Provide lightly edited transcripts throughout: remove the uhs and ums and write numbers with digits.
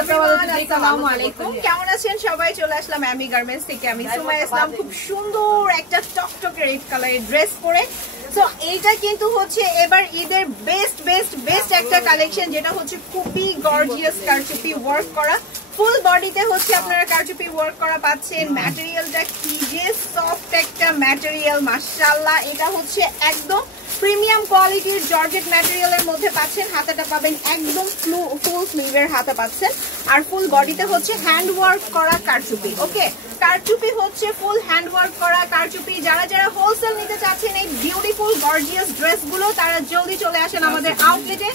আসসালামু আলাইকুম, কেমন আছেন সবাই? চলে আসলাম অ্যামি গার্মেন্টস থেকে। আমি সুমাইয়া ইসলাম, খুব সুন্দর একটা টকটকে রেড কালারের ড্রেস পরে। সো এইটা কিন্তু হচ্ছে এবার ঈদের বেস্ট একটা কালেকশন, যেটা হচ্ছে খুবই গর্জিয়াস কারচুপি ওয়ার্ক করা। ফুল বডিতে হচ্ছে আপনারা কারচুপি ওয়ার্ক করা পাচ্ছেন। ম্যাটেরিয়ালটা কি যে সফট একটা ম্যাটেরিয়াল, মাশাআল্লাহ। এটা হচ্ছে একদম প্রিমিয়াম কোয়ালিটির জর্জেট ম্যাটেরিয়ালের মধ্যে পাচ্ছেন। হাতাটা পাবেন একদম ফুল স্লিভের হাতা পাচ্ছেন, আর ফুল বডিতে হচ্ছে হ্যান্ড ওয়ার্ক করা কারচুপি। ওকে, কারচুপি হচ্ছে ফুল হ্যান্ড ওয়ার্ক করা কারচুপি। যারা হোলসেল নিতে চাচ্ছেন এই বিউটিফুল গর্জিয়াস ড্রেসগুলো, তারা জলদি চলে আসেন আমাদের আউটলেটে,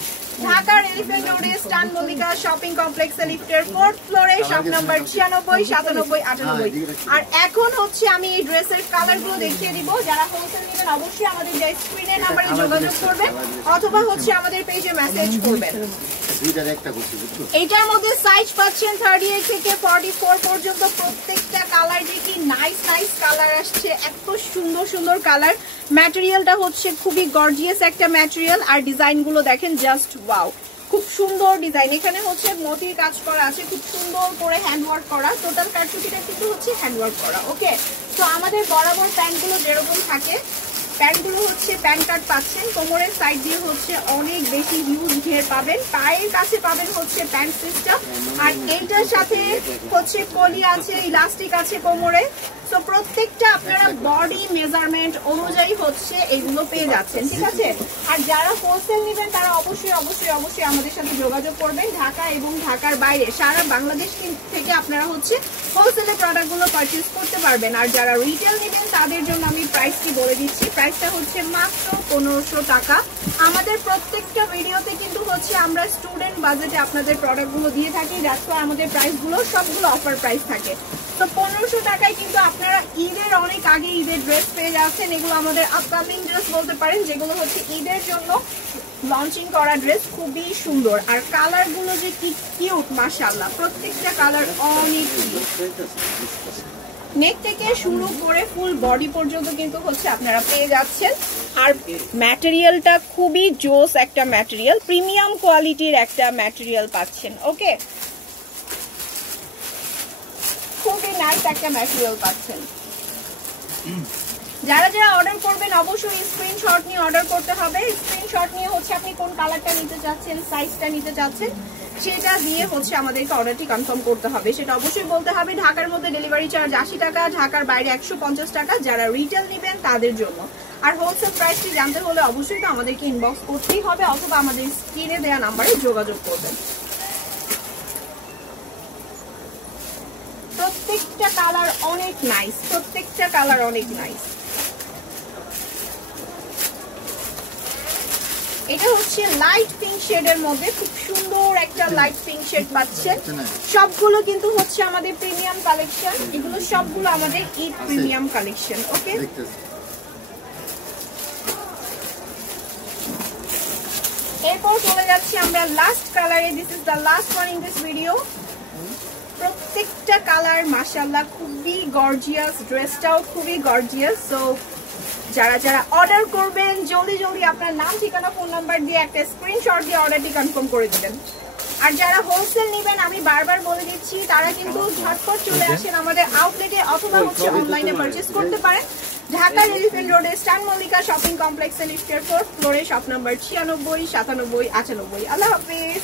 ঢাকার এলিফ্যান্ট রোডে স্টান মল্লিকা শপিং কমপ্লেক্সে, লিফটের 4th ফ্লোরে, শপ নাম্বার 96, 97, 98। আর এখন হচ্ছে আমি এই ড্রেসের কালারগুলো দেখিয়ে দিব। যারা হোলসেল নেবেন অবশ্যই আমাদের যে স্ক্রিনের নাম্বারে যোগাযোগ করবেন, অথবা হচ্ছে আমাদের পেজে মেসেজ করবেন। এইটার মধ্যে সাইজ পাচ্ছেন 38 থেকে 44 পর্যন্ত। প্রত্যেকটা কালার যে কি নাইস কালার আসছে, এত সুন্দর কালার। ম্যাটেরিয়ালটা হচ্ছে খুবই গর্জিয়াস একটা ম্যাটেরিয়াল, আর ডিজাইনগুলো দেখেন জাস্ট ওয়াও, খুব সুন্দর ডিজাইন। এখানে হচ্ছে মতির কাজ করা আছে, খুব সুন্দর করে হ্যান্ড ওয়ার্ক করা। টোটাল কারচুপিটা কিন্তু হচ্ছে হ্যান্ড ওয়ার্ক করা। ওকে, তো আমাদের বরাবর প্যান্টগুলো যেরকম থাকে, প্যান্টগুলো হচ্ছে প্যান্ট কাট পাচ্ছেন। কোমরের সাইড দিয়ে হচ্ছে অনেক বেশি হিউজ ঘের পাবেন, পায়ের কাছে পাবেন হচ্ছে প্যান্ট সিস্টেম, আর এইটার সাথে হচ্ছে কলি আছে, ইলাস্টিক আছে কোমরে। তো প্রত্যেকটা আপনারা বডি মেজারমেন্ট অনুযায়ী হচ্ছে এগুলো পেয়ে যাচ্ছেন, ঠিক আছে? আর যারা হোলসেল নেবেন তারা অবশ্যই আমাদের সাথে যোগাযোগ করবেন। ঢাকা এবং ঢাকার বাইরে সারা বাংলাদেশ থেকে আপনারা হচ্ছে হোলসেলের প্রোডাক্টগুলো পারচেজ করতে পারবেন। আর যারা রিটেল নেবেন তাদের জন্য আমি প্রাইসটি বলে দিচ্ছি। প্রাইসটা হচ্ছে মাত্র 1500 টাকা। আমাদের প্রত্যেকটা ভিডিওতে কিন্তু হচ্ছে আমরা স্টুডেন্ট বাজেটে আপনাদের প্রোডাক্টগুলো দিয়ে থাকি, যাতে আমাদের প্রাইসগুলো সবগুলো অফার প্রাইস থাকে। তো 1500 টাকায় কিন্তু আপনারা ঈদের অনেক আগে ঈদের ড্রেস পেয়ে যাচ্ছেন। এগুলো আমাদের আপকামিং ড্রেস বলতে পারেন, যেগুলো হচ্ছে ঈদের জন্য লঞ্চিং করা ড্রেস, খুবই সুন্দর। আর কালারগুলো যে কি কিউট, মাশাআল্লাহ, প্রত্যেকটা কালার অনেক কিউট। নেক থেকে শুরু করে ফুল বডি পর্যন্ত কিন্তু হচ্ছে আপনারা পেয়ে যাচ্ছেন। আর ম্যাটেরিয়ালটা খুবই জোস একটা ম্যাটেরিয়াল, প্রিমিয়াম কোয়ালিটির একটা ম্যাটেরিয়াল পাচ্ছেন। ওকে, খুবই নাইস একটা ম্যাটেরিয়াল পাচ্ছেন। যারা অর্ডার করবেন অবশ্যই স্ক্রিনশট নিয়ে অর্ডার করতে হবে। স্ক্রিনশট নিয়ে হচ্ছে আপনি কোন কালারটা নিতে চাচ্ছেন, সাইজটা নিতে চাচ্ছেন, সেটা দিয়ে হচ্ছে আমাদেরকে অর্ডারটি কনফার্ম করতে হবে। সেটা অবশ্যই বলতে হবে। ঢাকার মধ্যে ডেলিভারি চার্জ 80 টাকা, ঢাকার বাইরে 150 টাকা। যারা রিটেল নেবেন তাদের জন্য। আর হোলসেল প্রাইসটি জানতে হলে অবশ্যই তো আমাদেরকে ইনবক্স করতেই হবে, অথবা আমাদের স্ক্রিনে দেওয়া নাম্বারে যোগাযোগ করবেন। প্রত্যেকটা কালার অনেক নাইস, প্রত্যেকটা কালার অনেক নাইস। এটা হচ্ছে লাইট পিঙ্ক শেডের মধ্যে, খুব সুন্দর একটা লাইট পিঙ্ক শেড পাচ্ছেন। সবগুলো কিন্তু হচ্ছে আমাদের প্রিমিয়াম কালেকশন, এগুলো সবগুলো আমাদের ঈদ প্রিমিয়াম কালেকশন। ওকে, এরপর চলে যাচ্ছি আমরা লাস্ট কালারে। This is the last one in this video. প্রত্যেকটা কালার মাশাআল্লাহ খুবই গর্জিয়াস, ড্রেসটাও খুবই গর্জিয়াস। সো যারা অর্ডার করবেন জলদি আপনার নাম, ঠিকানা, ফোন নাম্বার দিয়ে একটা স্ক্রিনশট দিয়ে অর্ডারটি কনফার্ম করে দিবেন। আর যারা হোলসেল নেবেন আমি বারবার বলে দিচ্ছি, তারা কিন্তু ঝটপট চলে আসেন আমাদের আউটলেটে, অথবা হচ্ছে অনলাইনে পারচেজ করতে পারেন। ঢাকার এলিফ্যান্ট রোডে স্টান মল্লিকা শপিং কমপ্লেক্সে, লিফটের 4th ফ্লোরে, শপ নাম্বার 96, 97, 98। আল্লাহ হাফেজ।